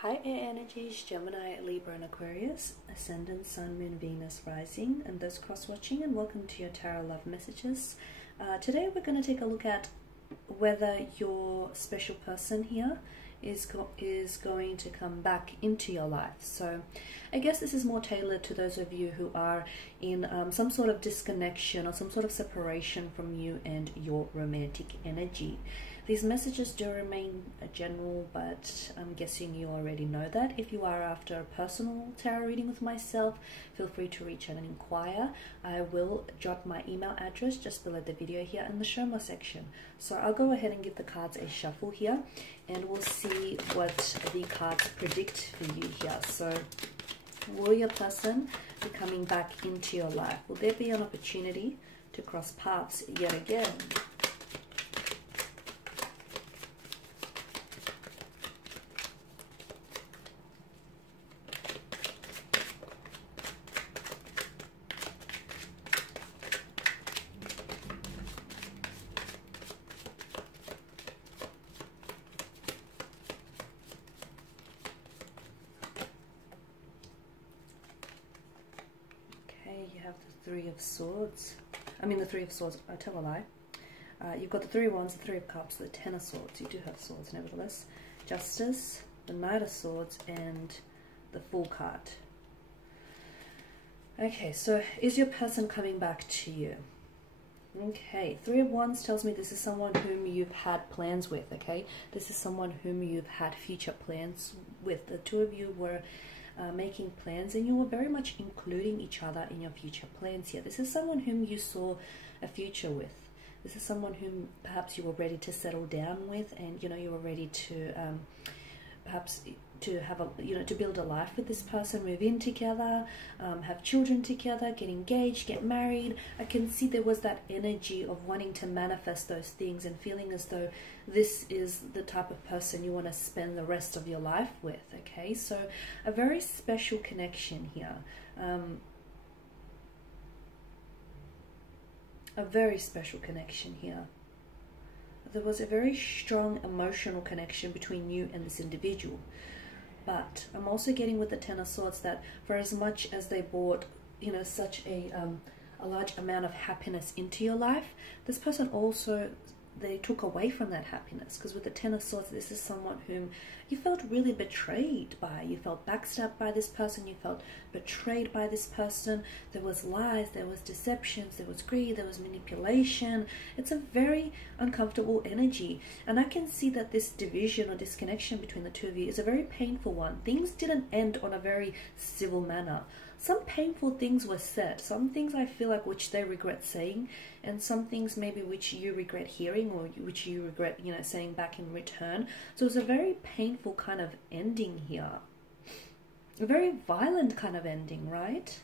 Hi Air Energies, Gemini, Libra and Aquarius, Ascendant, Sun, Moon, Venus, Rising, and those cross-watching, and welcome to your Tarot Love Messages. Today we're going to take a look at whether your special person here is going to come back into your life. So I guess this is more tailored to those of you who are in some sort of disconnection or some sort of separation from you and your romantic energy. These messages do remain general, but I'm guessing you already know that. If you are after a personal tarot reading with myself, feel free to reach out and inquire. I will jot my email address just below the video here in the show more section. So I'll go ahead and give the cards a shuffle here, and we'll see what the cards predict for you here. So will your person be coming back into your life? Will there be an opportunity to cross paths yet again? You have the Three of Swords. The Three of Swords, I tell a lie. You've got the Three of Wands, the Three of Cups, the Ten of Swords. You do have swords, nevertheless. Justice, the Knight of Swords, and the Fool card. Okay, so is your person coming back to you? Okay, Three of Wands tells me this is someone whom you've had plans with, okay? This is someone whom you've had future plans with. The two of you were making plans, and you were very much including each other in your future plans here. This is someone whom you saw a future with. This is someone whom perhaps you were ready to settle down with, and you were ready to perhaps to have a to build a life with this person, move in together, have children together, get engaged, get married. I can see there was that energy of wanting to manifest those things and feeling as though this is the type of person you want to spend the rest of your life with. Okay, so a very special connection here. A very special connection here. There was a very strong emotional connection between you and this individual. But I'm also getting with the Ten of Swords that for as much as they brought, such a large amount of happiness into your life, this person also, they took away from that happiness. Because with the Ten of Swords, this is someone whom you felt really betrayed by. You felt backstabbed by this person. You felt betrayed by this person. There was lies, there was deceptions, there was greed, there was manipulation. It's a very uncomfortable energy. And I can see that this division or disconnection between the two of you is a very painful one. Things didn't end on a very civil manner. Some painful things were said, some things I feel like which they regret saying, and some things maybe which you regret hearing, or which you regret, saying back in return. So it's a very painful kind of ending here. A very violent kind of ending, right?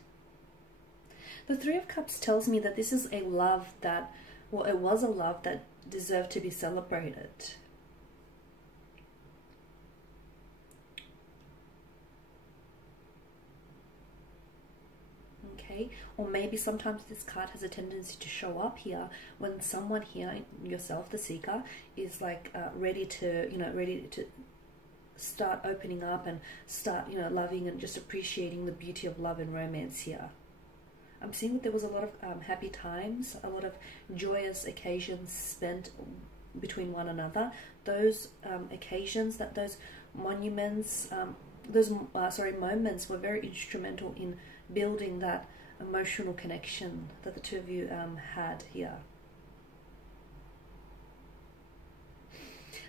The Three of Cups tells me that this is a love that, well, it was a love that deserved to be celebrated. Okay, or maybe sometimes this card has a tendency to show up here when someone here, yourself, the seeker, is like ready to start opening up and start, loving and just appreciating the beauty of love and romance here. I'm seeing that there was a lot of happy times, a lot of joyous occasions spent between one another. Those occasions, those moments were very instrumental in building that emotional connection that the two of you had here.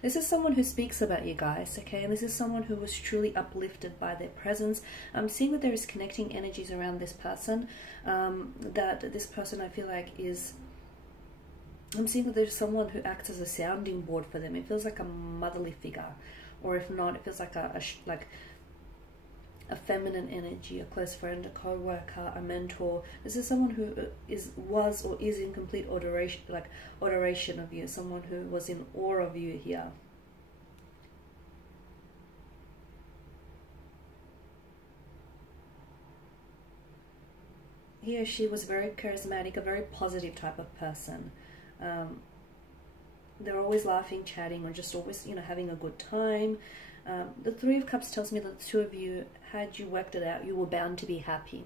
This is someone who speaks about you guys, okay? And this is someone who was truly uplifted by their presence. I'm seeing that there is connecting energies around this person, that this person, I feel like, is... I'm seeing that there's someone who acts as a sounding board for them. It feels like a motherly figure, or if not, it feels like a feminine energy, a close friend, a co-worker, a mentor. This is someone who was or is in complete adoration of you, someone who was in awe of you here. He or she was very charismatic, a very positive type of person. They're always laughing, chatting, or just always, having a good time. The Three of Cups tells me that the two of you, had you worked it out, you were bound to be happy.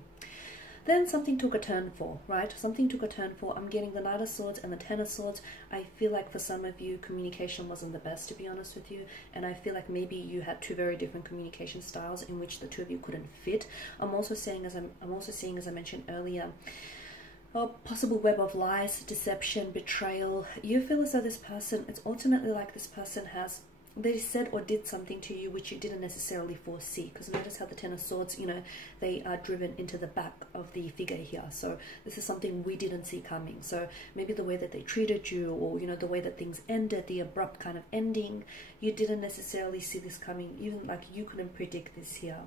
Then something took a turn for, right? Something took a turn for. I'm getting the Knight of Swords and the Ten of Swords. I feel like for some of you, communication wasn't the best, to be honest with you. And I feel like maybe you had two very different communication styles in which the two of you couldn't fit. I'm also seeing, as I mentioned earlier, a possible web of lies, deception, betrayal. You feel as though this person, it's ultimately like this person they said or did something to you which you didn't necessarily foresee, because notice how the Ten of Swords, you know, they are driven into the back of the figure here. So this is something we didn't see coming. So maybe the way that they treated you, or, you know, the way that things ended, the abrupt kind of ending, you didn't necessarily see this coming. Even like you couldn't predict this here.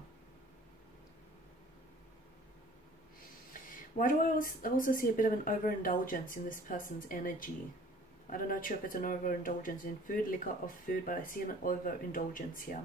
Why do I also see a bit of an overindulgence in this person's energy? I'm not sure if it's an overindulgence in food, liquor, or food, but I see an overindulgence here.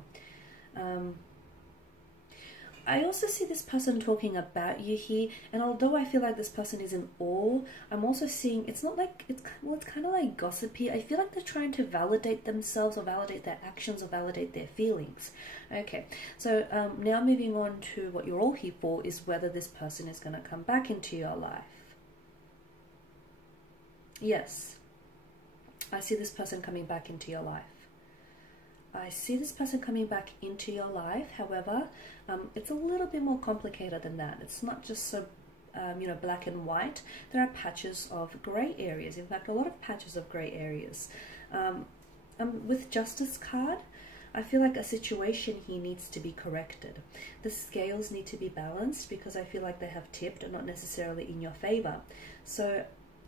I also see this person talking about you here, and although I feel like this person is in awe, I'm also seeing, it's not like, it's kind of like gossipy. I feel like they're trying to validate themselves, or validate their actions, or validate their feelings. Okay, so now moving on to what you're all here for, is whether this person is going to come back into your life. Yes, I see this person coming back into your life. I see this person coming back into your life. However, it's a little bit more complicated than that. It's not just so, you know, black and white. There are patches of grey areas. In fact, a lot of patches of grey areas. With Justice card, I feel like a situation here needs to be corrected. The scales need to be balanced, because I feel like they have tipped and not necessarily in your favor. So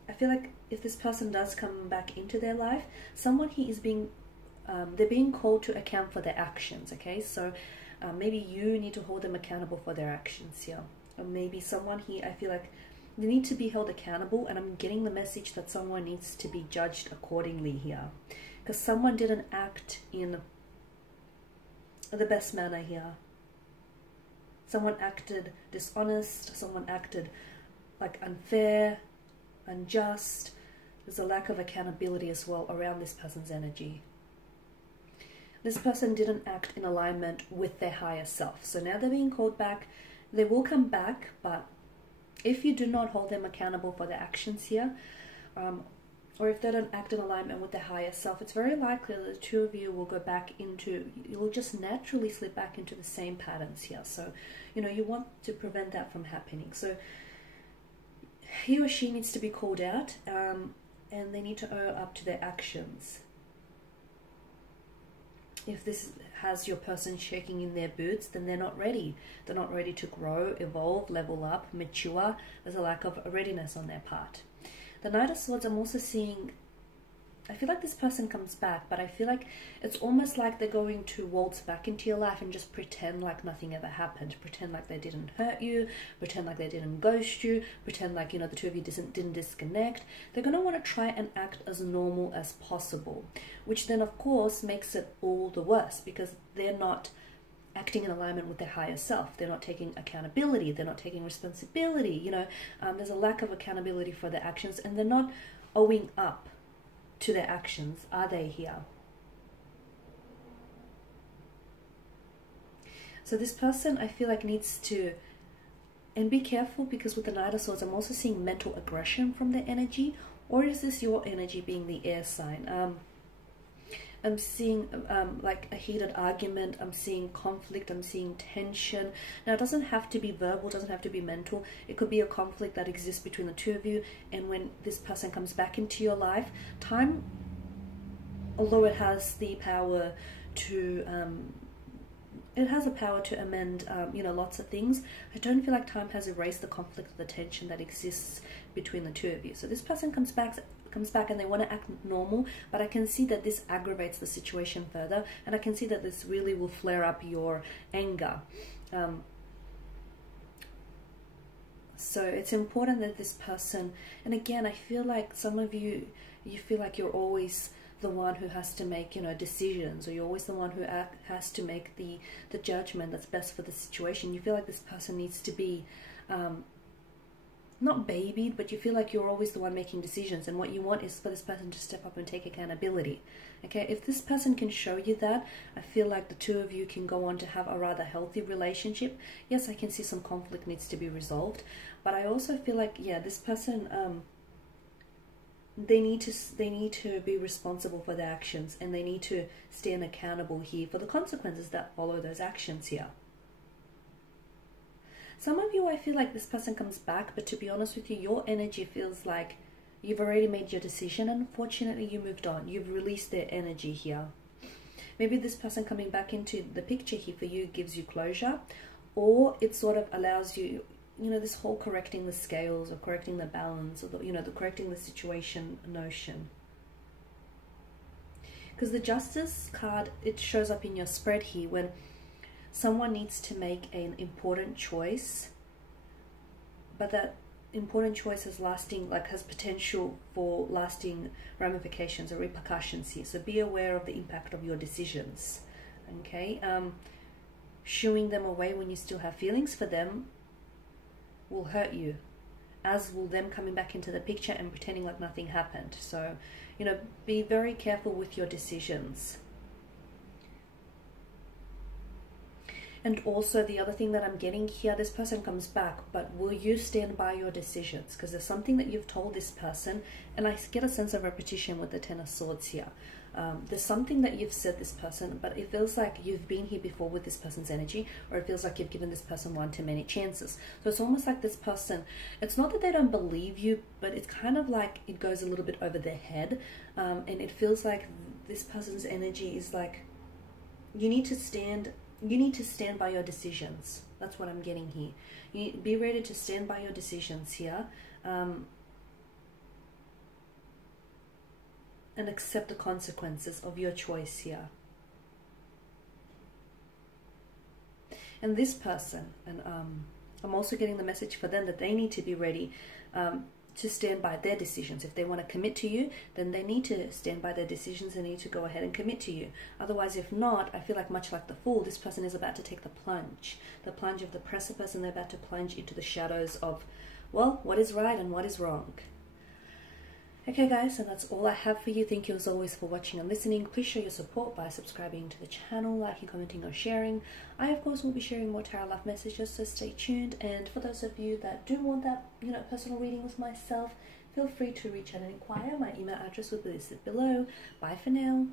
I feel like if this person does come back into their life, someone here is being they're being called to account for their actions, okay? So maybe you need to hold them accountable for their actions here. Or maybe someone here, I feel like they need to be held accountable, and I'm getting the message that someone needs to be judged accordingly here. Because someone didn't act in the best manner here. Someone acted dishonest, someone acted like unfair, unjust. There's a lack of accountability as well around this person's energy. This person didn't act in alignment with their higher self. So now they're being called back. They will come back, but if you do not hold them accountable for their actions here, or if they don't act in alignment with their higher self, it's very likely that the two of you will go back into, you'll just naturally slip back into the same patterns here. So, you know, you want to prevent that from happening. So he or she needs to be called out, and they need to own up to their actions. If this has your person shaking in their boots, then they're not ready. They're not ready to grow, evolve, level up, mature. There's a lack of readiness on their part. The Knight of Swords, I'm also seeing, I feel like this person comes back, but I feel like it's almost like they're going to waltz back into your life and just pretend like nothing ever happened. Pretend like they didn't hurt you, pretend like they didn't ghost you, pretend like, you know, the two of you didn't disconnect. They're going to want to try and act as normal as possible, which then of course makes it all the worse, because they're not acting in alignment with their higher self. They're not taking accountability. They're not taking responsibility. You know, there's a lack of accountability for their actions, and they're not owing up to their actions, are they here? So this person, I feel like, needs to, and be careful, because with the Knight of Swords, I'm also seeing mental aggression from their energy. Or is this your energy being the air sign? I'm seeing like a heated argument. I'm seeing conflict. I'm seeing tension. Now, it doesn't have to be verbal. It doesn't have to be mental. It could be a conflict that exists between the two of you. And when this person comes back into your life, time, although it has the power to, amend, you know, lots of things, I don't feel like time has erased the conflict or the tension that exists between the two of you. So this person comes back and they want to act normal, but I can see that this aggravates the situation further, and I can see that this really will flare up your anger. So it's important that this person, and again, I feel like some of you feel like you're always the one who has to make, you know, decisions, or you're always the one who has to make the judgment that's best for the situation. You feel like this person needs to be not babied, but you feel like you're always the one making decisions, and what you want is for this person to step up and take accountability. Okay, if this person can show you that, I feel like the two of you can go on to have a rather healthy relationship. Yes, I can see some conflict needs to be resolved, but I also feel like, yeah, this person, they need to be responsible for their actions, and they need to stand accountable here for the consequences that follow those actions here. Some of you, I feel like this person comes back, but to be honest with you, your energy feels like you've already made your decision, and unfortunately you moved on. You've released their energy here. Maybe this person coming back into the picture here for you gives you closure, or it sort of allows you, you know, this whole correcting the scales or correcting the balance, or the, you know, the correcting the situation notion. Because the Justice card, it shows up in your spread here when someone needs to make an important choice, but that important choice has lasting, like has potential for lasting ramifications or repercussions here. So be aware of the impact of your decisions. Okay, shooing them away when you still have feelings for them will hurt you, as will them coming back into the picture and pretending like nothing happened. So, you know, be very careful with your decisions. And also the other thing that I'm getting here, this person comes back, but will you stand by your decisions? Because there's something that you've told this person, and I get a sense of repetition with the Ten of Swords here. There's something that you've said this person, but it feels like you've been here before with this person's energy, or it feels like you've given this person one too many chances. So it's almost like this person, it's not that they don't believe you, but it's kind of like it goes a little bit over their head, and it feels like this person's energy is like, you need to stand by your decisions. That's what I'm getting here. You need to be ready to stand by your decisions here, and accept the consequences of your choice here. And this person, and I'm also getting the message for them that they need to be ready to stand by their decisions. If they want to commit to you, then they need to stand by their decisions and need to go ahead and commit to you. Otherwise, if not, I feel like much like the Fool, this person is about to take the plunge of the precipice, and they're about to plunge into the shadows of, well, what is right and what is wrong. Okay guys, and that's all I have for you. Thank you as always for watching and listening. Please show your support by subscribing to the channel, liking, commenting or sharing. I of course will be sharing more tarot love messages, so stay tuned. And for those of you that do want that, you know, personal reading with myself, feel free to reach out and inquire. My email address will be listed below. Bye for now.